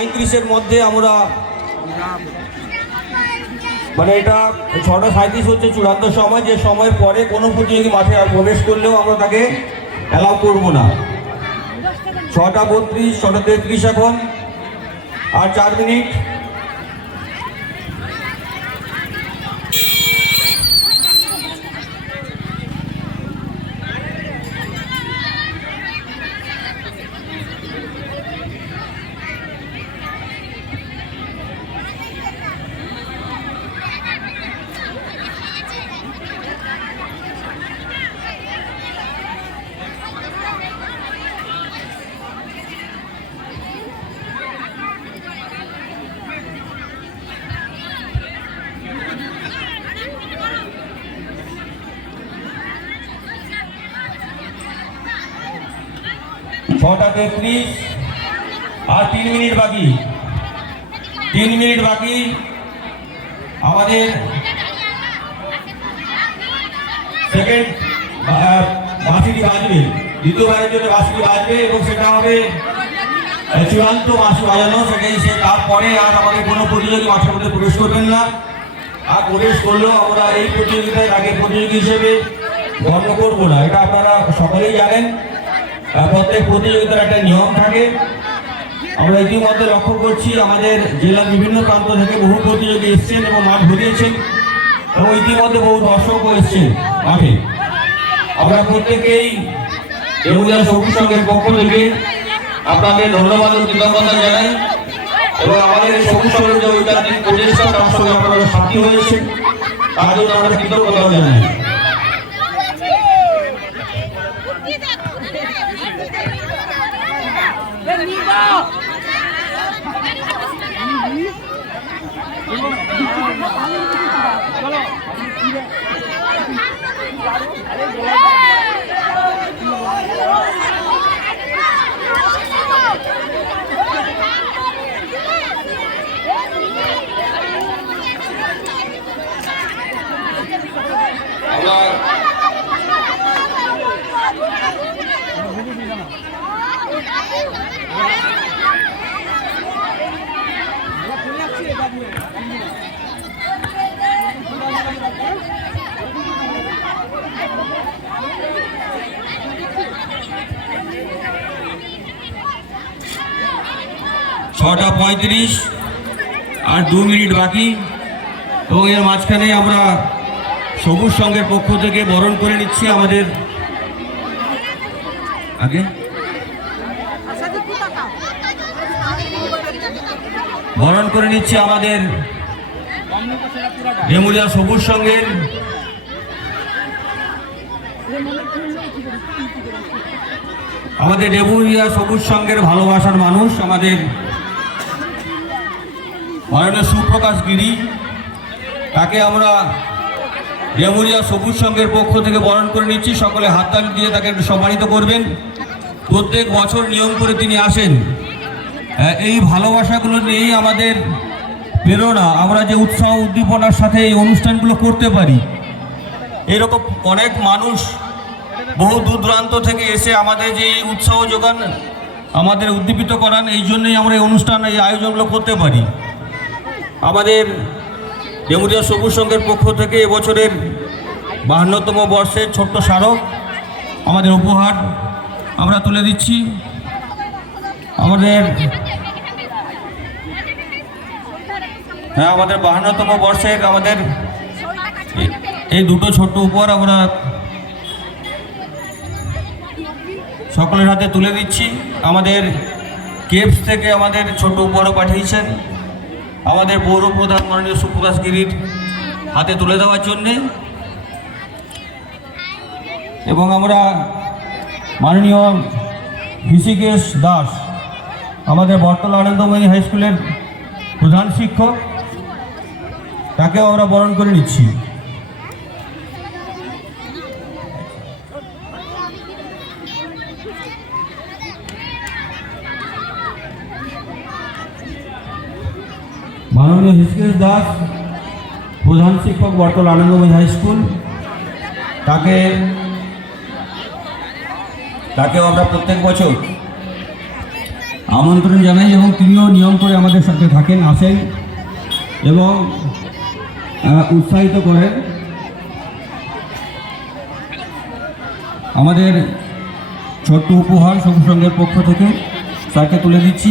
35-এর মধ্যে আমরা মানে এটা 6:37 হচ্ছে চূড়ান্ত সময়, যে সময়ের পরে কোনো প্রতিযোগী মাঠে আর প্রবেশ করলেও আমরা তাকে অ্যালাউ করব না। 6:32, 6:33 এখন আর 4 মিনিট। ছটা 33 আর 3 মিনিট বাকি। 3 মিনিট বাকি। আমাদের সেকেন্ড বাঁশিটি বাজবে, দ্বিতীয়বারের জন্য বাঁশিটি বাজবে এবং সেটা হবে চূড়ান্ত বাঁশি বাজানো। সেটাই তারপরে আর আমাদের কোনো প্রতিযোগী মাঠের মধ্যে প্রবেশ করবেন না। আর প্রবেশ করলেও আমরা এই প্রতিযোগিতায় আগে প্রতিযোগী হিসেবে গণ্য করবো না। এটা আপনারা সকলেই জানেন। প্রত্যেক প্রতিযোগিতার একটা নিয়ম থাকে। আমরা ইতিমধ্যে লক্ষ্য করছি আমাদের জেলার বিভিন্ন প্রান্ত থেকে বহু প্রতিযোগী এসছেন এবং মাঠ ভরিয়েছেন এবং ইতিমধ্যে বহু দর্শকও এসছেন মাঠে। আমরা প্রত্যেকেই দেবুলিয়া সবুজ সংঘের পক্ষ থেকে আপনাদের ধন্যবাদ ও কৃতজ্ঞতা জানাই এবং আমাদের এই সবুজ সংঘের যে ঐতিহাসিক প্রচেষ্টা তার সঙ্গে আপনারা সাথী হয়েছেন তার জন্য আমরা কৃতজ্ঞতা জানাই। ছটা 35 আর 2 মিনিট বাকি এবং এর মাঝখানে আমরা সবুজ সংঘের পক্ষ থেকে বরণ করে নিচ্ছি আমাদের ডেমুলিয়া সবুজ সংঘের ডেমুলিয়া সবুজ সংঘের ভালোবাসার মানুষ আমাদের মাননীয় সুপ্রকাশ গিরি, তাকে আমরা ডেমুলিয়া সবুজ সংঘের পক্ষ থেকে বরণ করে নিচ্ছি। সকলে হাততালি দিয়ে তাকে সম্মানিত করবেন। প্রত্যেক বছর নিয়ম করে তিনি আসেন। এই ভালোবাসাগুলো নিয়েই আমাদের প্রেরণা, আমরা যে উৎসাহ উদ্দীপনার সাথে এই অনুষ্ঠানগুলো করতে পারি। এরকম অনেক মানুষ বহু দূর দূরান্ত থেকে এসে আমাদের যে উৎসাহ যোগান, আমাদের উদ্দীপিত করান, এই জন্যই আমরা এই অনুষ্ঠান, এই আয়োজনগুলো করতে পারি। আমাদের ডেমুলিয়া সবুজ সংঘের পক্ষ থেকে এবছরের 52তম বর্ষের ছোট্ট স্মারক আমাদের উপহার আমরা তুলে দিচ্ছি। আমাদের 52তম বর্ষের আমাদের এই দুটো ছোট্ট উপহার আমরা সকলের হাতে তুলে দিচ্ছি। আমাদের কেপস থেকে আমাদের ছোট উপহারও পাঠিয়েছেন আমাদের পৌর প্রধান মাননীয় সুপ্রকাশ গিরির হাতে তুলে দেওয়ার জন্যে এবং আমরা মাননীয় ঋষিকেশ দাস, আমাদের বটতলা আনন্দময়ী হাই স্কুলের প্রধান শিক্ষক, তাকেও আমরা বরণ করে নিচ্ছি। মাননীয় ঋষিকেশ দাস, প্রধান শিক্ষক, বটতলা আনন্দময়ী হাই স্কুল, তাকেও আমরা প্রত্যেক বছর আমন্ত্রণ জানাই এবং তিনিও নিয়ম করে আমাদের সাথে থাকেন, আসেন এবং উৎসাহিত করেন। আমাদের ছোট্ট উপহার সবুজ সংঘের পক্ষ থেকে স্যারকে তুলে দিচ্ছি।